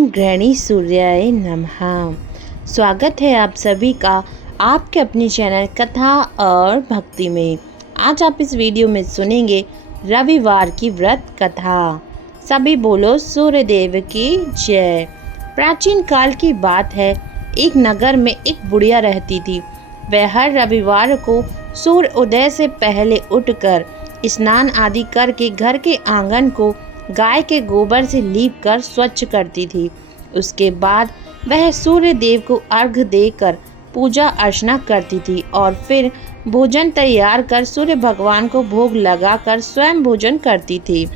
गृहिणी सूर्याय नमः। स्वागत है आप सभी का आपके अपने चैनल कथा और भक्ति में। आज आप इस वीडियो में सुनेंगे रविवार की व्रत कथा। सभी बोलो सूर्यदेव की जय। प्राचीन काल की बात है, एक नगर में एक बुढ़िया रहती थी। वह हर रविवार को सूर्य उदय से पहले उठकर स्नान आदि करके घर के आंगन को गाय के गोबर से लीपकर स्वच्छ करती थी। उसके बाद वह सूर्य देव को अर्घ्य देकर पूजा अर्चना करती थी और फिर भोजन तैयार कर सूर्य भगवान को भोग लगाकर स्वयं भोजन करती थी।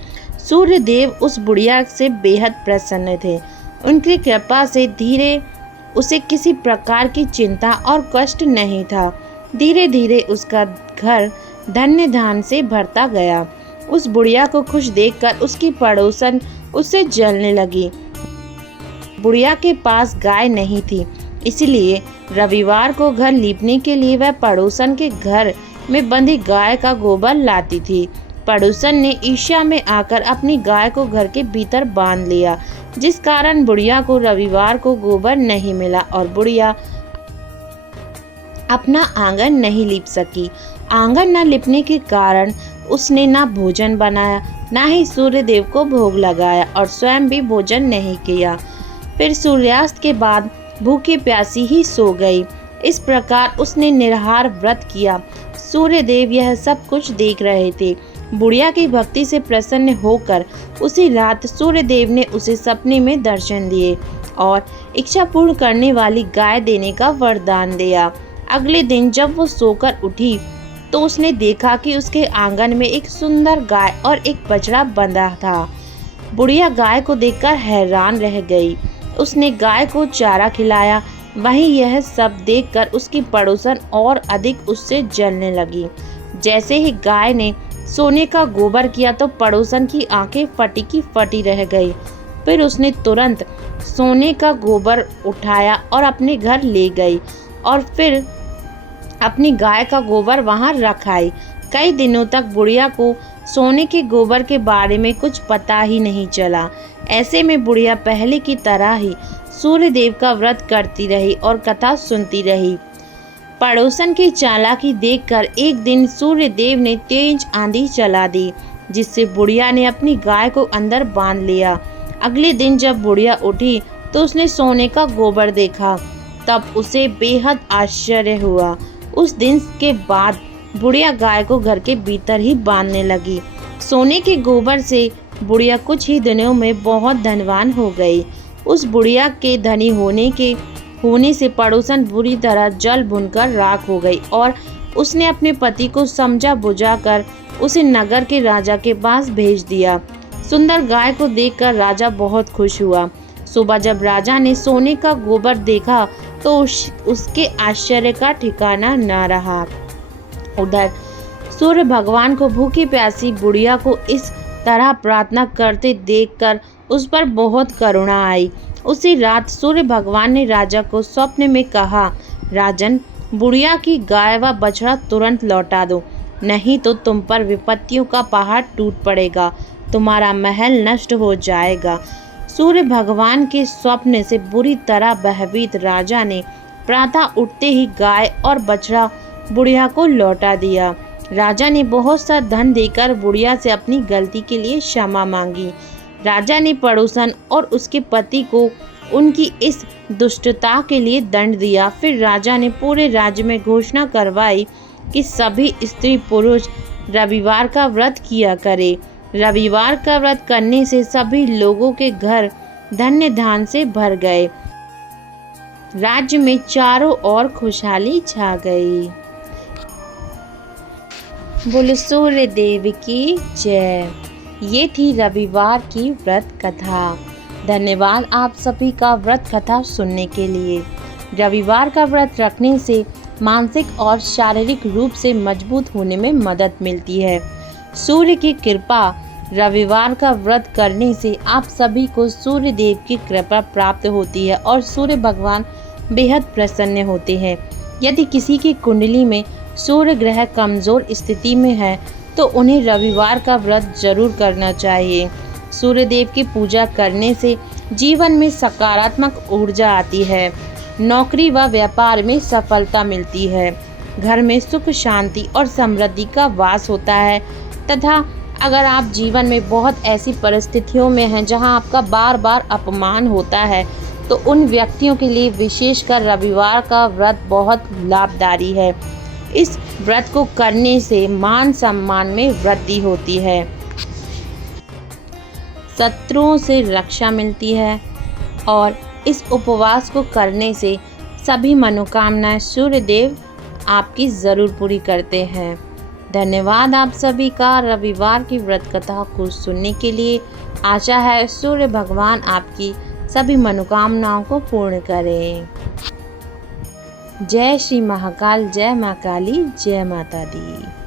सूर्य देव उस बुढ़िया से बेहद प्रसन्न थे। उनकी कृपा से धीरे उसे किसी प्रकार की चिंता और कष्ट नहीं था। धीरे धीरे उसका घर धन्य धान से भरता गया। उस बुढ़िया को खुश देखकर उसकी पड़ोसन उससे जलने लगी। बुढ़िया के पास गाय नहीं थी, इसलिए रविवार को घर लीपने के लिए वह पड़ोसन के घर में बंधी गाय का गोबर लाती थी। पड़ोसन ने ईर्ष्या में आकर अपनी गाय को घर के भीतर बांध लिया, जिस कारण बुढ़िया को रविवार को गोबर नहीं मिला और बुढ़िया अपना आंगन नहीं लीप सकी। आंगन न लिपने के कारण उसने ना भोजन बनाया, ना ही सूर्य देव को भोग लगाया और स्वयं भी भोजन नहीं किया। फिर सूर्यास्त के बाद भूखी प्यासी ही सो गई। इस प्रकार उसने निराहार व्रत किया। सूर्य देव यह सब कुछ देख रहे थे। बुढ़िया की भक्ति से प्रसन्न होकर उसी रात सूर्य देव ने उसे सपने में दर्शन दिए और इच्छा पूर्ण करने वाली गाय देने का वरदान दिया। अगले दिन जब वो सोकर उठी तो उसने देखा कि उसके आंगन में एक सुंदर गाय और एक बछड़ा बंधा था। बुढ़िया गाय को देखकर हैरान रह गई। उसने गाय को चारा खिलाया। वहीं यह सब देखकर उसकी पड़ोसन और अधिक उससे जलने लगी। जैसे ही गाय ने सोने का गोबर किया तो पड़ोसन की आंखें फटी की फटी रह गई। फिर उसने तुरंत सोने का गोबर उठाया और अपने घर ले गई और फिर अपनी गाय का गोबर वहां रख आई। कई दिनों तक बुढ़िया को सोने के गोबर के बारे में कुछ पता ही नहीं चला। ऐसे में बुढ़िया पहले की तरह ही सूर्य देव का व्रत करती रही और कथा सुनती रही। पड़ोसन की चालाकी देखकर एक दिन सूर्य देव ने तेज आंधी चला दी, जिससे बुढ़िया ने अपनी गाय को अंदर बांध लिया। अगले दिन जब बुढ़िया उठी तो उसने सोने का गोबर देखा। तब उसे बेहद आश्चर्य हुआ। उस दिन के बाद बुढ़िया गाय को घर के भीतर ही बांधने लगी। सोने के गोबर से बुढ़िया कुछ ही दिनों में बहुत धनवान हो गई। उस बुढ़िया के धनी होने से पड़ोसन बुरी तरह जल भुनकर राख हो गई और उसने अपने पति को समझा बुझाकर उसे नगर के राजा के पास भेज दिया। सुंदर गाय को देखकर राजा बहुत खुश हुआ। सुबह जब राजा ने सोने का गोबर देखा तो उसके आश्चर्य का ठिकाना न रहा। उधर सूर्य भगवान को भूखी प्यासी बुढ़िया को इस तरह प्रार्थना करते देखकर उस पर बहुत करुणा आई। उसी रात सूर्य भगवान ने राजा को स्वप्न में कहा, राजन, बुढ़िया की गाय व बछड़ा तुरंत लौटा दो, नहीं तो तुम पर विपत्तियों का पहाड़ टूट पड़ेगा, तुम्हारा महल नष्ट हो जाएगा। सूर्य भगवान के स्वप्न से बुरी तरह भयभीत राजा ने प्रातः उठते ही गाय और बछड़ा बुढ़िया को लौटा दिया। राजा ने बहुत सा धन देकर बुढ़िया से अपनी गलती के लिए क्षमा मांगी। राजा ने पड़ोसन और उसके पति को उनकी इस दुष्टता के लिए दंड दिया। फिर राजा ने पूरे राज्य में घोषणा करवाई कि सभी स्त्री पुरुष रविवार का व्रत किया करे। रविवार का व्रत करने से सभी लोगों के घर धन्य धान से भर गए। राज्य में चारों ओर खुशहाली छा गई। बोलो सूर्य देव की जय। ये थी रविवार की व्रत कथा। धन्यवाद आप सभी का व्रत कथा सुनने के लिए। रविवार का व्रत रखने से मानसिक और शारीरिक रूप से मजबूत होने में मदद मिलती है। सूर्य की कृपा। रविवार का व्रत करने से आप सभी को सूर्य देव की कृपा प्राप्त होती है और सूर्य भगवान बेहद प्रसन्न होते हैं। यदि किसी की कुंडली में सूर्य ग्रह कमजोर स्थिति में है तो उन्हें रविवार का व्रत जरूर करना चाहिए। सूर्य देव की पूजा करने से जीवन में सकारात्मक ऊर्जा आती है। नौकरी व व्यापार में सफलता मिलती है। घर में सुख शांति और समृद्धि का वास होता है तथा अगर आप जीवन में बहुत ऐसी परिस्थितियों में हैं जहां आपका बार बार अपमान होता है तो उन व्यक्तियों के लिए विशेषकर रविवार का व्रत बहुत लाभकारी है। इस व्रत को करने से मान सम्मान में वृद्धि होती है, शत्रुओं से रक्षा मिलती है और इस उपवास को करने से सभी मनोकामनाएं सूर्यदेव आपकी ज़रूर पूरी करते हैं। धन्यवाद आप सभी का रविवार की व्रत कथा को सुनने के लिए। आशा है सूर्य भगवान आपकी सभी मनोकामनाओं को पूर्ण करें। जय श्री महाकाल, जय माँ काली, जय माता दी।